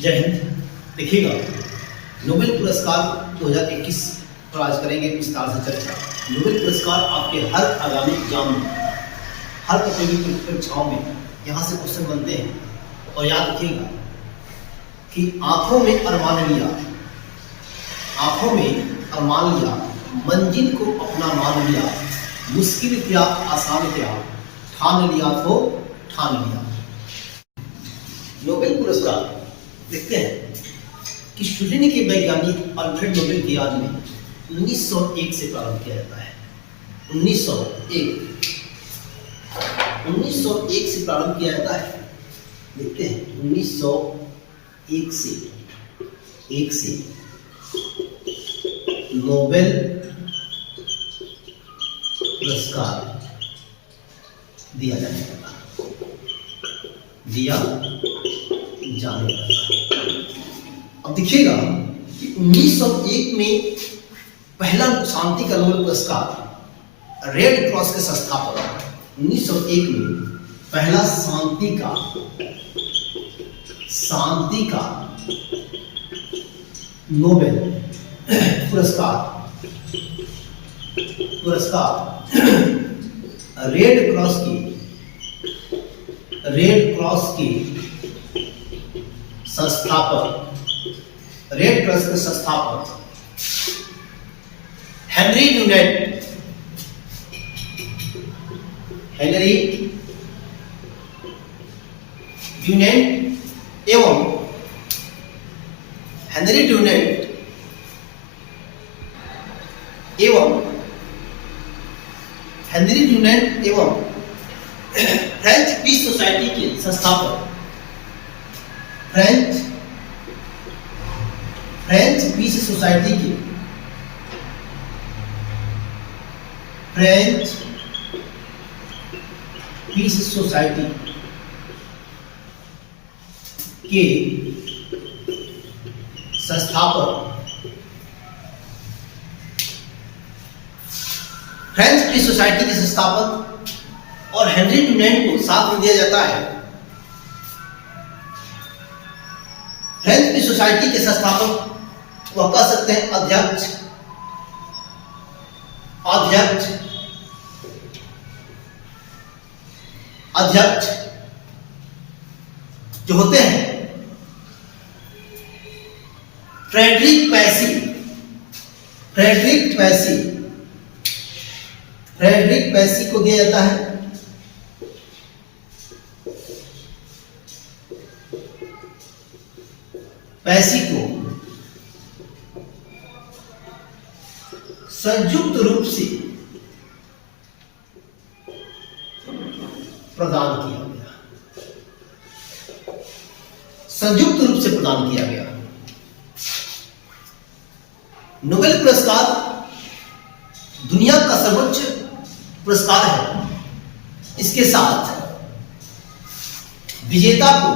जय हिंद। देखिएगा, नोबेल पुरस्कार 2021 पर आज करेंगे विस्तार से चर्चा। नोबेल पुरस्कार आपके हर आगामी एग्जाम में, हर प्रतियोगी परीक्षाओं में यहाँ से क्वेश्चन बनते हैं। और याद रखिएगा कि आंखों में अरमान लिया, आंखों में अरमान लिया, मंजिल को अपना मान लिया, मुश्किल क्या आसान क्या, ठान लिया तो ठान लिया। नोबेल पुरस्कार देखते हैं कि स्वीडन के वैज्ञानिक अल्फ्रेड नोबेल की याद में 1901 से प्रारंभ किया जाता है। 1901 से प्रारंभ किया जाता है। देखते हैं 1901 से नोबेल पुरस्कार दिया जाने लगा। अब देखिएगा कि 1901 में पहला शांति का नोबेल पुरस्कार रेड क्रॉस के संस्थापक, 1901 में पहला शांति का नोबेल पुरस्कार रेड क्रॉस के संस्थापक हेनरी ड्यूनेंट एवं फ्रेंच पीस सोसाइटी के संस्थापक, फ्रेंच पीस सोसाइटी के संस्थापक, फ्रेंच पीस सोसाइटी के संस्थापक और हेनरी ड्यूनेंट को साथ में दिया जाता है। फ्रेंच पीस सोसाइटी के संस्थापक वह कह सकते हैं अध्यक्ष जो होते हैं फ्रेडरिक पैसी को दिया जाता है। पैसी को संयुक्त रूप से प्रदान किया गया। नोबेल पुरस्कार दुनिया का सर्वोच्च पुरस्कार है। इसके साथ विजेता को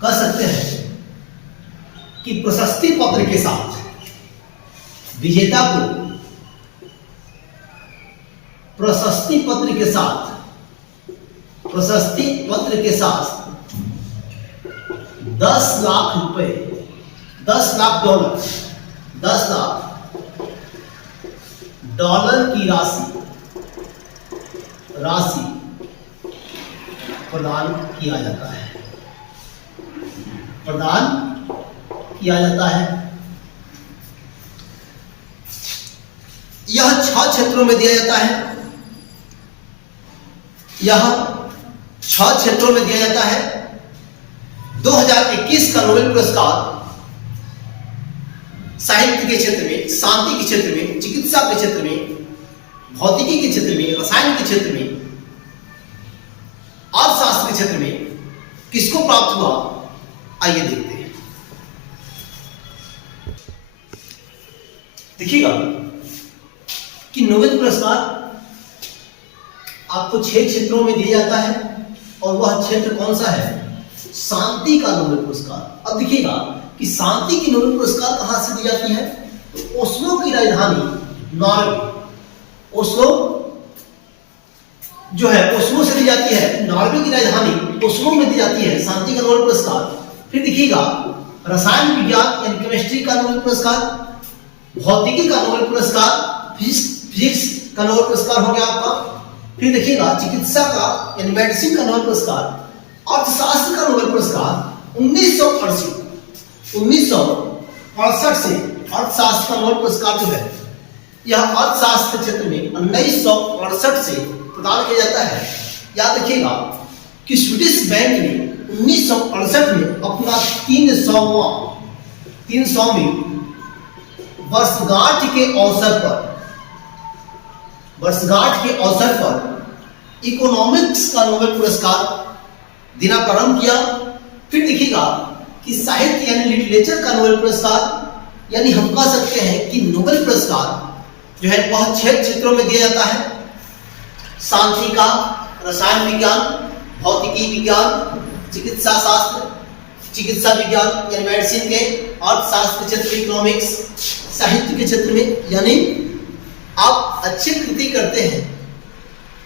कह सकते हैं कि प्रशस्ति पत्र के साथ प्रशस्ति पत्र के साथ 10 लाख रुपए, 10 लाख डॉलर की राशि प्रदान किया जाता है। यह 6 क्षेत्रों में दिया जाता है। 2021 का नोबेल पुरस्कार साहित्य के क्षेत्र में, शांति के क्षेत्र में, चिकित्सा के क्षेत्र में, भौतिकी के क्षेत्र में, रसायन के क्षेत्र में, अर्थशास्त्र के क्षेत्र में किसको प्राप्त हुआ, आइए देखते हैं। देखिएगा कि नोबेल पुरस्कार आपको 6 क्षेत्रों में दिया जाता है और वह क्षेत्र कौन सा है? शांति का नोबेल पुरस्कार। अब देखिएगा कि शांति की नोबेल पुरस्कार कहां से दी जाती है? तो ओस्लो की राजधानी नॉर्वे, ओस्लो जो है ओस्लो से दी जाती है, नॉर्वे की राजधानी ओस्लो में दी जाती है शांति का नोबेल पुरस्कार। फिर देखिएगा रसायन विज्ञान यानी केमिस्ट्री का नोबेल पुरस्कार, भौतिकी का नोबेल पुरस्कार, फिजिक्स का नोबेल पुरस्कार हो गया आपका। फिर देखिएगा चिकित्सा का यानी मेडिसिन का नोबेल पुरस्कार, अर्थशास्त्र का नोबेल पुरस्कार 1968 से अर्थशास्त्र का नोबेल पुरस्कार जो है यह अर्थशास्त्र क्षेत्र में 1968 से प्रदान किया जाता है। याद रखिएगा कि स्वीडिश बैंक ने 1968 में अपना 300वीं वर्षगांठ के अवसर पर इकोनॉमिक्स का नोबेल पुरस्कार देना प्रारंभ किया। फिर देखिएगा कि साहित्य यानी लिटरेचर का नोबेल पुरस्कार, यानी हम कह सकते हैं कि नोबेल पुरस्कार जो है वह 6 क्षेत्रों में दिया जाता है, शांति का, रसायन विज्ञान, भौतिकी विज्ञान, चिकित्सा शास्त्र, चिकित्सा विज्ञान यानी मेडिसिन के, अर्थशास्त्र क्षेत्र में इकोनॉमिक्स, साहित्य के क्षेत्र में, यानी आप अच्छी कृति करते हैं,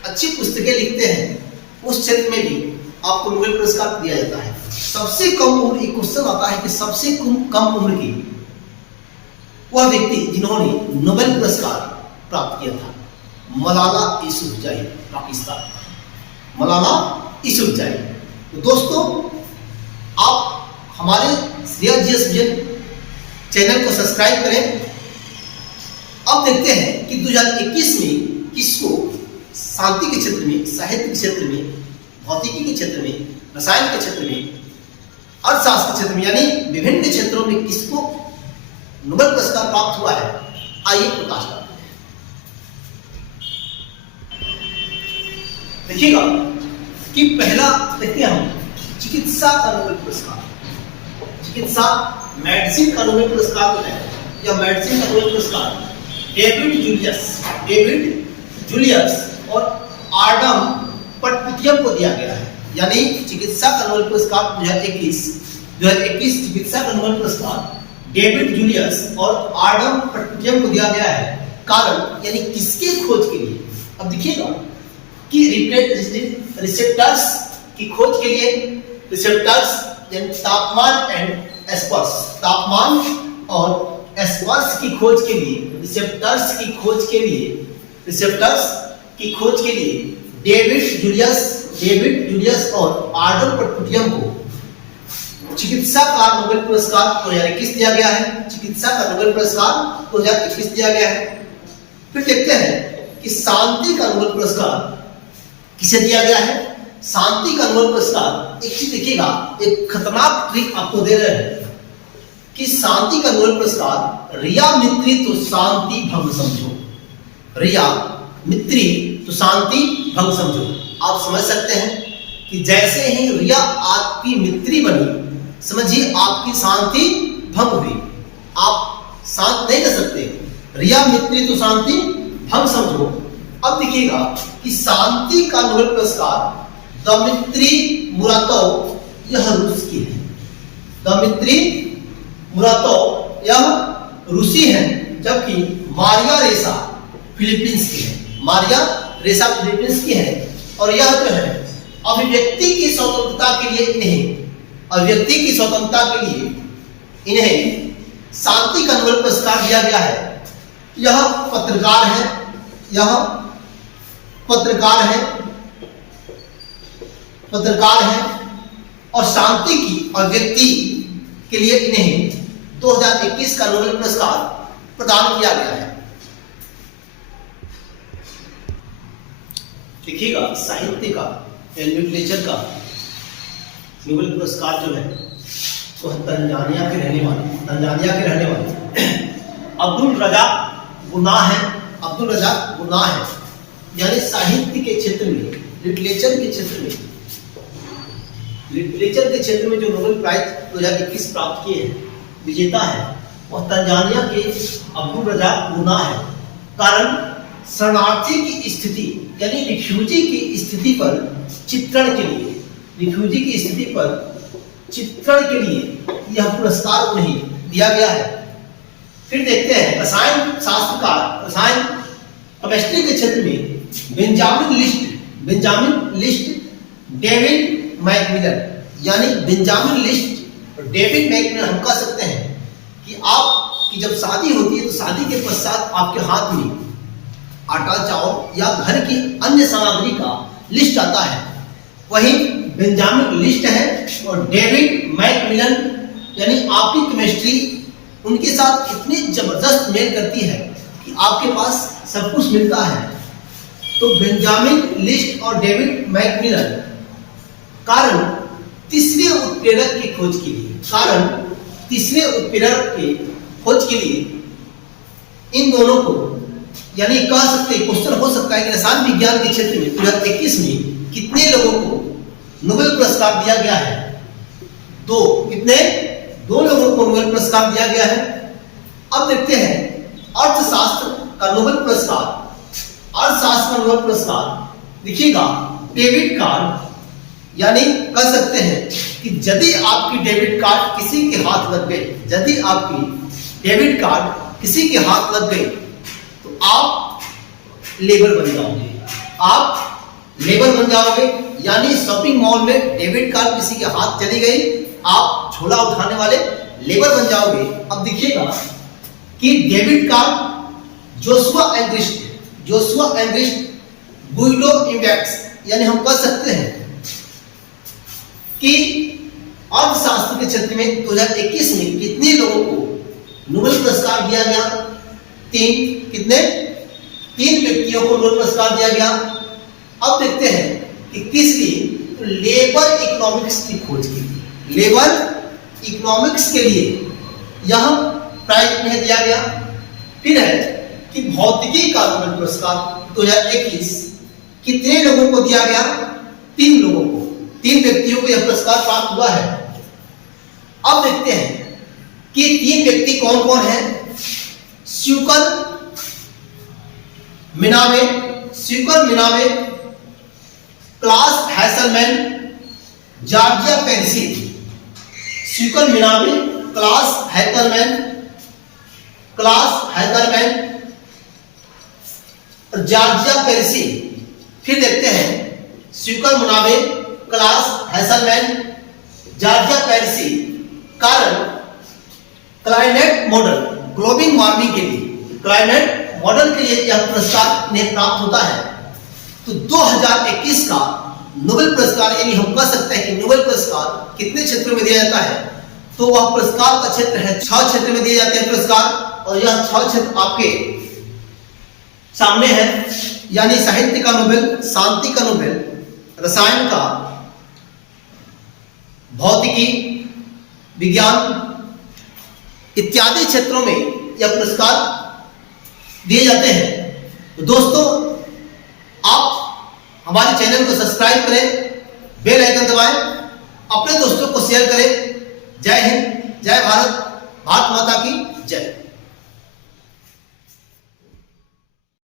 अच्छी पुस्तकें लिखते हैं, उस क्षेत्र में भी आपको नोबेल पुरस्कार दिया जाता है। सबसे कम उम्र, एक क्वेश्चन आता है कि सबसे कम उम्र की वह व्यक्ति जिन्होंने नोबेल पुरस्कार प्राप्त किया था, मलाला यूसुफजई, पाकिस्तान, मलाला यूसुफजई। तो दोस्तों आप हमारे श्रेयस जीएस विजन चैनल को सब्सक्राइब करें। अब देखते हैं कि 2021 में किसको शांति के क्षेत्र में, साहित्य के क्षेत्र में, भौतिकी के क्षेत्र में, रसायन के क्षेत्र में, अर्थशास्त्र के क्षेत्र में, यानी विभिन्न क्षेत्रों में किसको नोबेल पुरस्कार प्राप्त हुआ है। आइए प्रकाश डालते हैं। देखिएगा कि पहला देखते हैं हम चिकित्सा का नोबेल पुरस्कार, चिकित्सा मेडिसिन का नोबेल पुरस्कार जो है, या मेडिसिन का नोबेल पुरस्कार डेविड जूलियस और आडम पटपुटियम को दिया गया है। यानी चिकित्सा का नोबेल पुरस्कार 2021 चिकित्सा का नोबेल पुरस्कार डेविड जूलियस और आडम पटपुटियम को दिया गया है। कारण यानी किसके खोज के लिए। अब देखिएगा कि रिसेप्टर्स की खोज के लिए, रिसेप्टर्स यानी तापमान एंड स्पर्श, तापमान और स्पर्श की खोज के लिए, रिसेप्टर्स की खोज के लिए डेविड जूलियस और आडम पटपुटियम को चिकित्सा का नोबेल पुरस्कार 2021 दिया गया है। चिकित्सा का नोबेल पुरस्कार 2021 दिया गया है। फिर देखते हैं कि शांति का नोबेल पुरस्कार किसे दिया गया है। शांति का नोबेल पुरस्कार, एक चीज देखिएगा, एक खतरनाक ट्रिक आपको दे रहे हैं कि शांति का नोबेल पुरस्कार रिया मित्री तो शांति भंग समझो, रिया मित्री तो शांति भंग समझो। आप समझ सकते हैं कि जैसे ही रिया आपकी मित्री बनी, समझिए आपकी शांति भंग हुई, आप शांत नहीं कर सकते। रिया मित्री तो शांति भंग समझो। अब देखिएगा कि शांति का नोबेल पुरस्कार दमित्री मुरातोव, यह रूस की है। दमित्री मुरातोव यह रूसी है, जबकि मारिया रेसा फिलीपींस की है। मारिया रेसा फिलीपींस की है। और यह जो है अभिव्यक्ति की स्वतंत्रता के लिए इन्हें शांति का नोबेल पुरस्कार दिया गया है। यह पत्रकार है और शांति की अभिव्यक्ति के लिए इन्हें 2021 का नोबेल पुरस्कार प्रदान किया गया है। देखिएगा साहित्य का या लिटरेचर का नोबेल पुरस्कार जो है वो तंजानिया के रहने वाले अब्दुल रज़ाक गुनाह है। यानी साहित्य के क्षेत्र में, लिटरेचर के क्षेत्र में जो नोबेल प्राइज 2021 प्राप्त किए हैं, विजेता है और तंजानिया के अब्दुल रज़ाक गुनाह है। कारण शरणार्थी की स्थिति यानी रिफ्यूजी की स्थिति पर चित्रण के लिए यह पुरस्कार उन्हें दिया गया है। फिर देखते हैं रसायन केमिस्ट्री के क्षेत्र में बेंजामिन लिस्ट डेविड मैकमिलन, यानी बेंजामिन लिस्ट और डेविड मैकमिलन हम कह सकते हैं कि आपकी जब शादी होती है तो शादी के पश्चात आपके हाथ में आटा चावल या घर की अन्य सामग्री का लिस्ट आता है, वही बेंजामिन लिस्ट है। और डेविड मैकमिलन यानी आपकी केमिस्ट्री उनके साथ इतनी जबरदस्त मेल करती है कि आपके पास सब कुछ मिलता है। तो बेंजामिन लिस्ट और डेविड मैकमिलन कारण तीसरे उत्प्रेरक की खोज के लिए, इन दोनों को यानी कह सकते क्वेश्चन हो सकता है कि रसायन विज्ञान के क्षेत्र में 2021 में कितने लोगों को नोबेल पुरस्कार दिया गया है? दो लोगों को नोबेल पुरस्कार दिया गया है। अब देखते हैं अर्थशास्त्र का नोबेल पुरस्कार देखिएगा डेबिट कार्ड, यानी कह सकते हैं कि यदि आपकी डेबिट कार्ड किसी के हाथ लग गई, तो आप लेबर बन जाओगे। यानी शॉपिंग मॉल में डेबिट कार्ड किसी के हाथ चली गई, आप झोला उठाने वाले लेबर बन जाओगे। अब देखिएगा कि debit card Joshua Angrist Guido index, यानी हम कह सकते हैं कि अर्थशास्त्र के क्षेत्र में 2021 में कितने लोगों को नोबेल पुरस्कार दिया गया? तीन व्यक्तियों को नोबेल पुरस्कार दिया गया। अब देखते हैं कि किस लिए? तो लेबर इकोनॉमिक्स की खोज की थी। लेबर इकोनॉमिक्स के लिए यह प्राइज उन्हें दिया गया। फिर है कि भौतिकी का नोबेल पुरस्कार 2021 कितने लोगों को दिया गया? 3 व्यक्तियों को यह पुरस्कार प्राप्त हुआ है। अब देखते हैं कि 3 व्यक्ति कौन कौन हैं? स्यूकर मिनावे, क्लास हैसलमैन, जॉर्जिया पेरिसी। स्यूकर मिनावे, क्लास हैकरमैन और जॉर्जिया पेरिसी। फिर देखते हैं स्यूकर मिनावे, क्लास हैसलमैन, जॉर्जिया पेरिसी। कारण क्लाइमेट मॉडल, ग्लोबल वार्मिंग के लिए, क्लाइमेट मॉडल के लिए यह पुरस्कार इन्हें प्राप्त होता है। तो 2021 का नोबेल पुरस्कार, यानी हम कह सकते हैं कि नोबेल पुरस्कार कितने क्षेत्रों में दिया जाता है? तो वह पुरस्कार का क्षेत्र है 6 क्षेत्र में दिए जाते हैं पुरस्कार, और यह 6 क्षेत्र आपके सामने है। यानी साहित्य का नोबेल, शांति का नोबेल, रसायन का, भौतिकी, विज्ञान इत्यादि क्षेत्रों में यह पुरस्कार दिए जाते हैं। तो दोस्तों, आप हमारे चैनल को सब्सक्राइब करें, बेल आइकन दबाएं, अपने दोस्तों को शेयर करें। जय हिंद, जय भारत, भारत माता की जय।